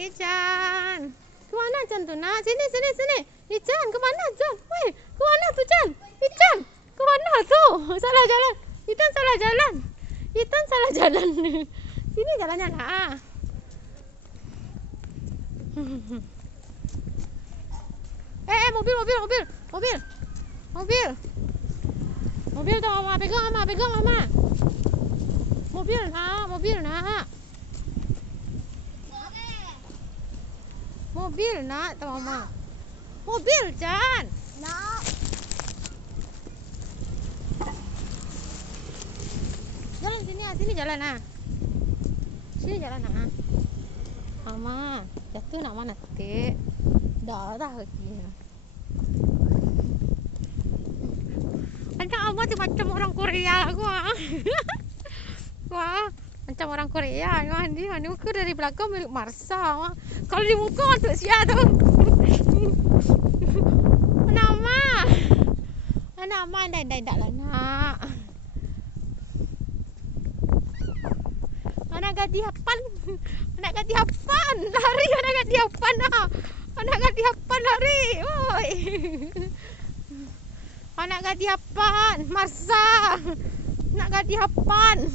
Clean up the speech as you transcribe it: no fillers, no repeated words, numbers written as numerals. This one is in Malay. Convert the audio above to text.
Ican. Kemana Ican tuh nak? Sini sini sini. Ican kemana Ican? Woi, kemana tuh Ican? Ican kemana tuh? Salah jalan. Ican salah jalan. Ican salah jalan. Sini jalannya nak. Mobil mobil mobil mobil mobil mobil tuh mama pegang mama mobil nak mobil nak tuh mama mobil Chan nak jalan sini jalan ah sini jalan ah mama jatuh nak mana teh darah lagi. Macam apa tuh macam orang Korea gua. Wah, macam orang Korea. Mandi muka dari belakang mirip Marsa. Kalau di muka untuk sia tuh. Nama dah lah nak. Anak gadis hapan. Lari anak gadis hapan nak. Anak gadis hapan lari. Woi. Anak gadis hapan, Marsa. Nak gadis hapan.